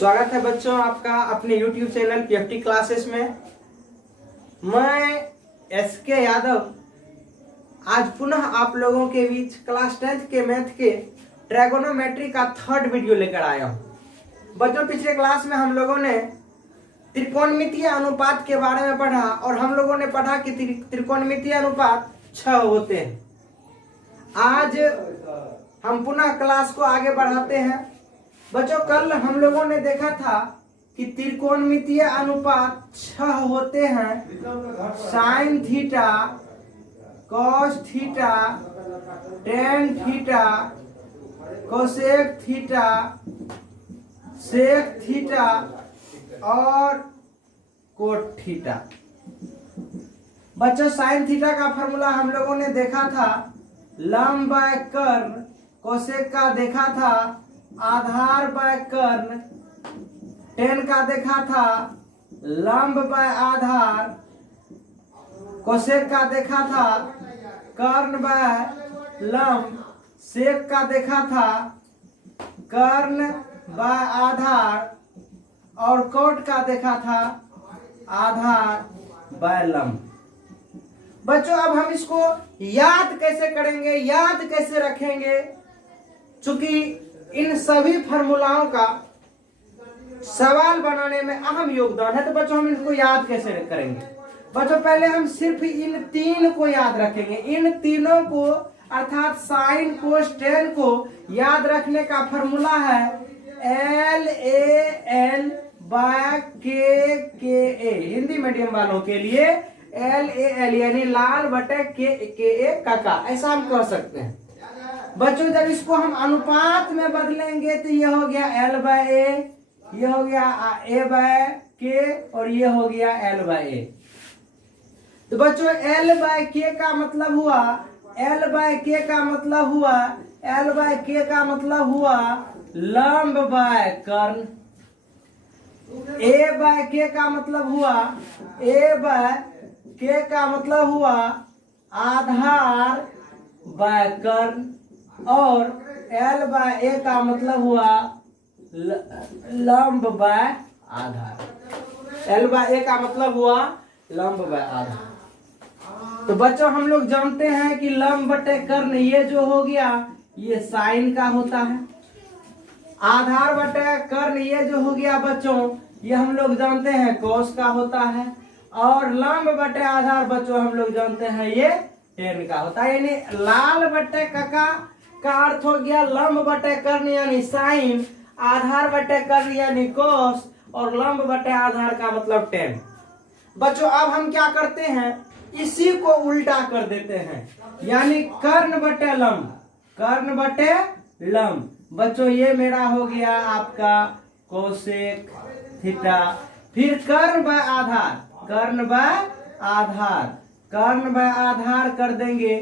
स्वागत है बच्चों आपका अपने YouTube चैनल PFT क्लासेस में। मैं SK यादव आज पुनः आप लोगों के बीच क्लास 10th के मैथ के ट्रायगोनोमेट्री का थर्ड वीडियो लेकर आया हूं। बच्चों पिछले क्लास में हम लोगों ने त्रिकोणमितीय अनुपात के बारे में पढ़ा और हम लोगों ने पढ़ा कि त्रिकोणमितीय अनुपात 6 होते हैं। आज हम पुनः क्लास को आगे बढ़ाते हैं। बच्चों कल हम लोगों ने देखा था कि त्रिकोणमितीय अनुपात 6 होते हैं। Sine theta, cos theta, tan theta, cosec theta, sec theta और कोट थीटा। बच्चों साइन थीटा का फॉर्मूला हम लोगों ने देखा था लंब बाय कर्ण, कोसेक का देखा था आधार बाय कर्ण, टेन का देखा था लंब बाय आधार, कोसेक का देखा था कर्ण बाय लंब, सेक का देखा था कर्ण बाय आधार और कोट का देखा था आधार बाय लंब। बच्चों अब हम इसको याद कैसे करेंगे, याद कैसे रखेंगे, चूंकि इन सभी फार्मूलाओं का सवाल बनाने में अहम योगदान है, तो बच्चों हम इनको याद कैसे करेंगे। बच्चों पहले हम सिर्फ इन तीन को याद रखेंगे। इन तीनों को अर्थात साइन कोस टेन को याद रखने का फॉर्मूला है LAL by KKA। Hindi medium वालों के लिए LAL यानी लाल बटे KKA काका, ऐसा हम कह सकते हैं। बच्चों जब इसको हम अनुपात में बदलेंगे तो ये हो गया L बाय A, ये हो गया A बाय K और ये हो गया L बाय A। तो बच्चों L बाय K का मतलब हुआ, L बाय K का मतलब हुआ, L बाय K का मतलब हुआ लंब बाय कर्ण। A बाय K का मतलब हुआ, A बाय K का मतलब हुआ आधार बाय कर्ण और L बाय A का मतलब हुआ लंब बाय आधार। L बाय A का मतलब हुआ लंब बाय आधार। तो बच्चों हम लोग जानते हैं कि लंब बटे कर्ण ये जो हो गया ये साइन का होता है। आधार बटे कर्ण ये जो हो गया बच्चों ये हम लोग जानते हैं कोस का होता है। और लंब बटे आधार बच्चों हम लोग जानते हैं ये टेन का होता है। यानी लाल बटे काका का अर्थ हो गया लंब बटे कर्ण यानी साइन, आधार बटे कर्ण यानी कोस और लंब बटे आधार का मतलब टेन। बच्चों अब हम क्या करते हैं, इसी को उल्टा कर देते हैं, यानी कर्ण बटे लंब, कर्ण बटे लंब। बच्चों ये मेरा हो गया आपका कोसेक थीटा, फिर कर्ण बाय आधार, कर्ण बाय आधार, कर्ण बाय आधार कर देंगे,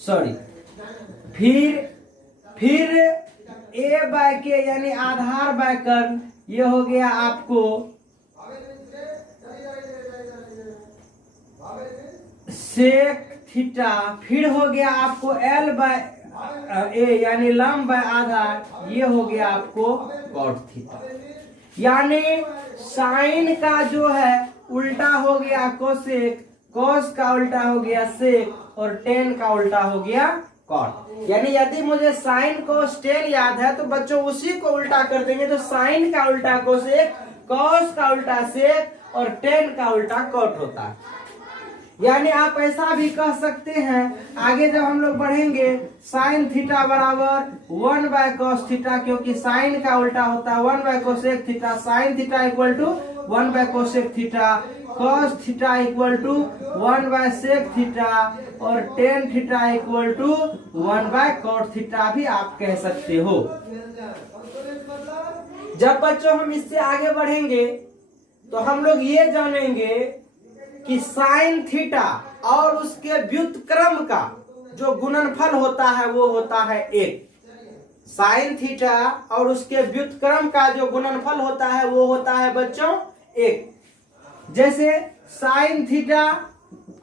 सॉरी, फिर A बाय K यानी आधार बाय कर्ण, ये हो गया आपको सेक थीटा, फिर हो गया आपको L बाय A यानी लंब बाय आधार, ये हो गया आपको कॉट थीटा। यानी साइन का जो है उल्टा हो गया कोसेक, कोस का उल्टा हो गया सेक और टेन का उल्टा हो गया कॉट। यानी यदि मुझे साइन कोस टेन याद है तो बच्चों उसी को उल्टा कर देंगे, तो साइन का उल्टा कोसेक, कॉस का उल्टा सेक और टेन का उल्टा कॉट होता है। यानी आप ऐसा भी कह सकते हैं आगे जब हम लोग बढ़ेंगे साइन थीटा बराबर 1 बाय कॉस थीटा, क्योंकि साइन का उल्टा होता है 1 bye cosec theta, sine theta equal to 1 bye cosec theta, cos theta equal to 1 by sec theta और tan theta equal to 1 by cot theta भी आप कह सकते हो। जब बच्चों हम इससे आगे बढ़ेंगे तो हम लोग ये जानेंगे कि साइन थीटा और उसके व्युत्क्रम का जो गुणनफल होता है वो होता है 1। साइन थीटा और उसके व्युत्क्रम का जो गुणनफल होता है वो होता है बच्चों 1। जैसे साइन थीटा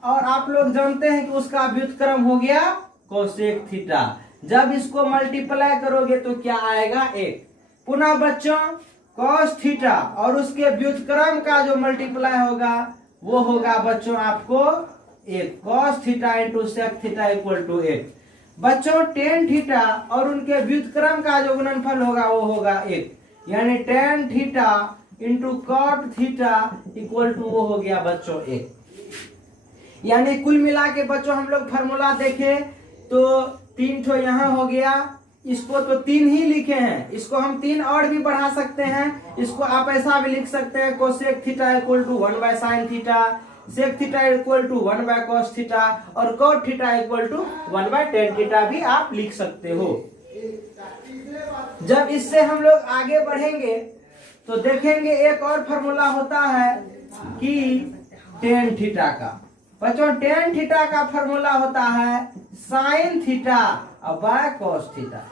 और आप लोग जानते हैं कि उसका व्युत्क्रम हो गया कोसेक थीटा। जब इसको मल्टीप्लाई करोगे तो क्या आएगा 1। पुनः बच्चों cos थीटा और उसके व्युत्क्रम का जो मल्टीप्लाई होगा वो होगा बच्चों आपको 1। cos theta into sec theta equal to 1। बच्चों tan थीटा और उनके व्युत्क्रम का जो गुणनफल होगा वो होगा 1, यानी tan theta into cot theta equal to वो हो गया बच्चों 1। यानी कुल मिला के बच्चों हम लोग फार्मूला देखें तो 3 ठो यहाँ हो गया, इसको तो 3 ही लिखे हैं, इसको हम 3 और भी बढ़ा सकते हैं। इसको आप ऐसा भी लिख सकते हैं cosec theta equal to 1 by sine theta, sec theta equal to 1 by cos theta और cot theta equal to 1 by tan theta भी आप लिख सकते हो। जब इससे हम लोग आगे बढ़ेंगे तो देखेंगे एक और फार्मूला होता है कि टेन थीटा का। बच्चों टेन थीटा का फार्मूला होता है sine theta by cos theta.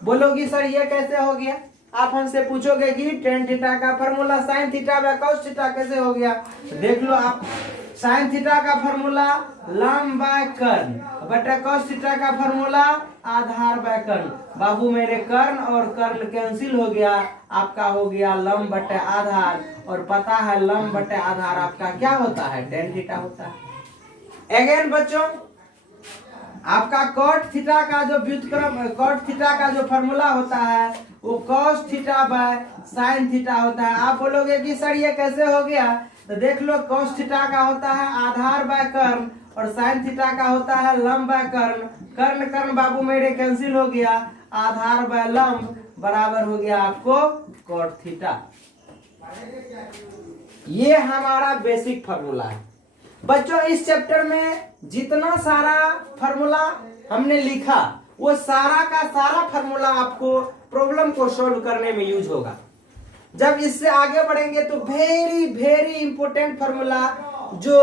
बोलोगी सर ये कैसे हो गया? आप हमसे पूछोगे कि टेन थीटा का formula sine theta by cos theta कैसे हो गया? देख लो आप, साइन थीटा का फार्मूला लंब बाय कर्ण बटा कॉस थीटा का फार्मूला आधार बाय कर्ण। बाबू मेरे कर्ण और कर्ण कैंसिल हो गया, आपका हो गया लंब बटे आधार, और पता है लंब बटे आधार आपका क्या होता है? टेन थीटा होता है। अगेन बच्चों आपका कॉट थीटा का जो व्युत्क्रम, कॉट थीटा का जो फार्मूला होता है वो cos theta by sine theta होता है। आप बोलोगे कि सर ये कैसे हो गया? तो देख लो, कॉस थीटा का होता है आधार बाय कर्ण और साइन थीटा का होता है लंब बाय कर्ण। कर्ण कर्ण बाबू मेरे कैंसिल हो गया, आधार बाय लंब बराबर हो गया आपको कॉट थीटा। ये हमारा बेसिक फार्मूला है। बच्चों इस चैप्टर में जितना सारा फार्मूला हमने लिखा वो सारा का सारा फार्मूला आपको प्रॉब्लम को सॉल्व करने में यूज होगा। जब इससे आगे बढ़ेंगे तो वेरी वेरी इंपॉर्टेंट फार्मूला जो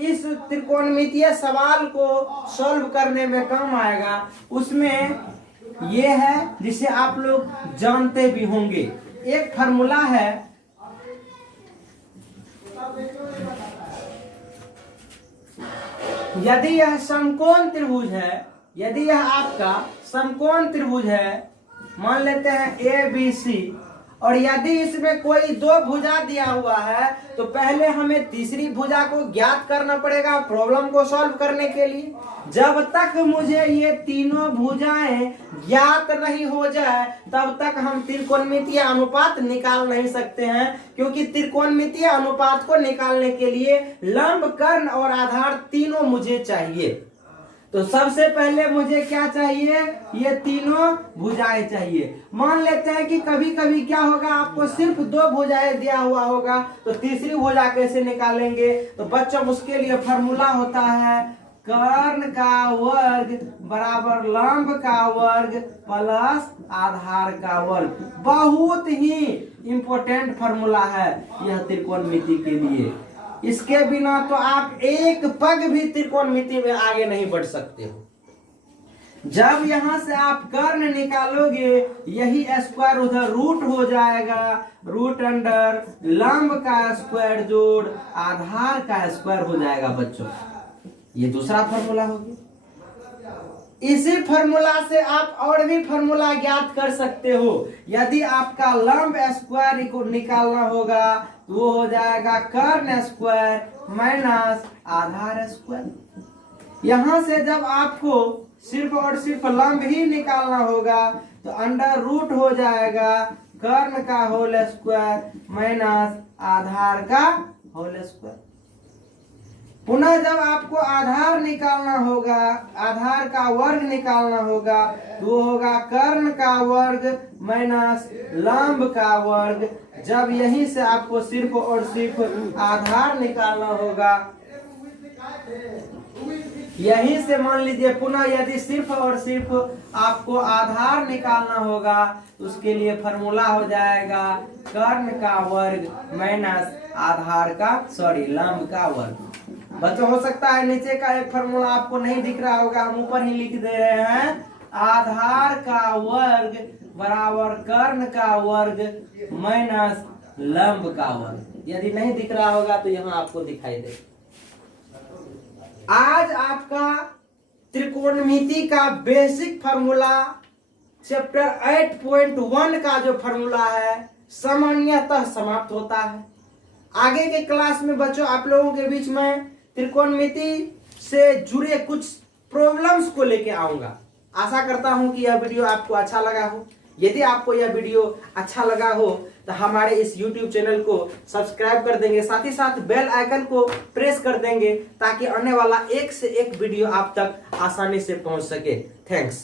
इस त्रिकोणमितीय सवाल को सॉल्व करने में काम आएगा, उसमें ये है जिसे आप लोग जानते भी होंगे। एक फार्मूला है, यदि यह समकोण त्रिभुज है, यदि यह आपका समकोण त्रिभुज है, मान लेते हैं ए बी सी, और यदि इसमें कोई दो भुजा दिया हुआ है तो पहले हमें तीसरी भुजा को ज्ञात करना पड़ेगा प्रॉब्लम को सॉल्व करने के लिए। जब तक मुझे ये तीनों भुजाएं ज्ञात नहीं हो जाए तब तक हम त्रिकोणमितीय अनुपात निकाल नहीं सकते हैं, क्योंकि त्रिकोणमितीय अनुपात को निकालने के लिए लंब, कर्ण और आधार तीनों मुझे चाहिए। तो सबसे पहले मुझे क्या चाहिए? ये तीनों भुजाएं चाहिए। मान लेते हैं कि कभी कभी क्या होगा, आपको सिर्फ दो भुजाएं दिया हुआ होगा, तो तीसरी भुजा कैसे निकालेंगे? तो बच्चों उसके लिए फॉर्मूला होता है कर्ण का वर्ग बराबर लंब का वर्ग प्लस आधार का वर्ग। बहुत ही इंपॉर्टेंट फॉर्मूला है यह त्रिकोणमिति के लिए। इसके बिना तो आप एक पग भी त्रिकोणमिति में आगे नहीं बढ़ सकते हो। जब यहां से आप कर्ण निकालोगे यही स्क्वायर उधर रूट हो जाएगा, रूट अंडर लंब का स्क्वायर जोड़ आधार का स्क्वायर हो जाएगा बच्चों। ये दूसरा फॉर्मूला हो गया। इसी फॉर्मूला से आप और भी फॉर्मूला ज्ञात कर सकते हो। यदि आपका लंब स्क्वायर को निकालना होगा तो वो हो जाएगा कर्ण स्क्वायर माइनस आधार स्क्वायर। यहां से जब आपको सिर्फ और सिर्फ लंब ही निकालना होगा तो अंडर रूट हो जाएगा कर्ण का होल स्क्वायर माइनस आधार का होल स्क्वायर। पुनः जब आपको आधार निकालना होगा, आधार का वर्ग निकालना होगा तो वो होगा कर्ण का वर्ग माइनस लंब का वर्ग। जब यहीं से आपको सिर्फ और सिर्फ आधार निकालना होगा, यहीं से मान लीजिए पुनः यदि सिर्फ और सिर्फ आपको आधार निकालना होगा तो उसके लिए फॉर्मूला हो जाएगा कर्ण का वर्ग माइनस आधार का लंब का वर्ग। बच्चों हो सकता है नीचे का एक फॉर्मूला आपको नहीं दिख रहा होगा, हम ऊपर ही लिख दे रहे हैं आधार का वर्ग बराबर कर्ण का वर्ग माइनस लंब का वर्ग। यदि नहीं दिख रहा होगा तो यहाँ आपको दिखाई दे। आज आपका त्रिकोणमिति का बेसिक फार्मूला चैप्टर 8.1 का जो फार्मूला है सामान्यतः समाप्त होता है। आगे के क्लास में बच्चों आप लोगों के बीच में त्रिकोणमिति से जुड़े कुछ प्रॉब्लम्स को लेके आऊंगा। आशा करता हूं कि यह वीडियो आपको अच्छा लगा हो। यदि आपको यह वीडियो अच्छा लगा हो तो हमारे इस YouTube चैनल को सब्सक्राइब कर देंगे, साथ ही साथ बेल आइकन को प्रेस कर देंगे ताकि आने वाला एक से एक वीडियो आप तक आसानी से पहुंच सके। थैंक्स।